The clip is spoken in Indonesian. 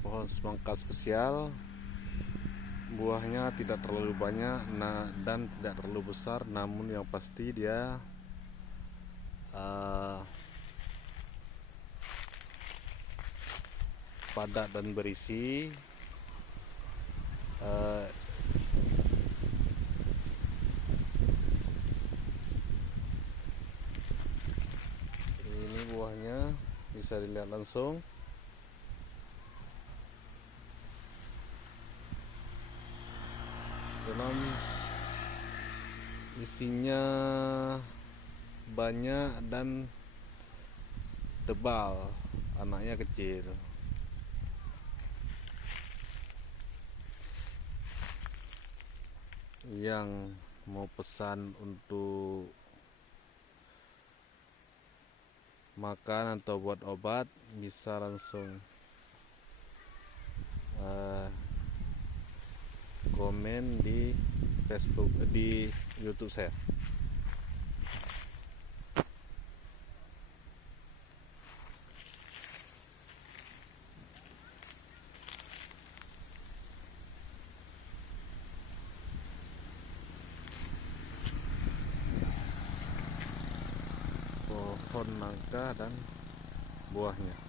Pohon semangka spesial, buahnya tidak terlalu banyak dan tidak terlalu besar, namun yang pasti dia padat dan berisi. Ini buahnya bisa dilihat langsung. Dalam isinya banyak dan tebal, anaknya kecil. Yang mau pesan untuk makan atau buat obat bisa langsung komen di Facebook, di YouTube saya. Pohon nangka dan buahnya.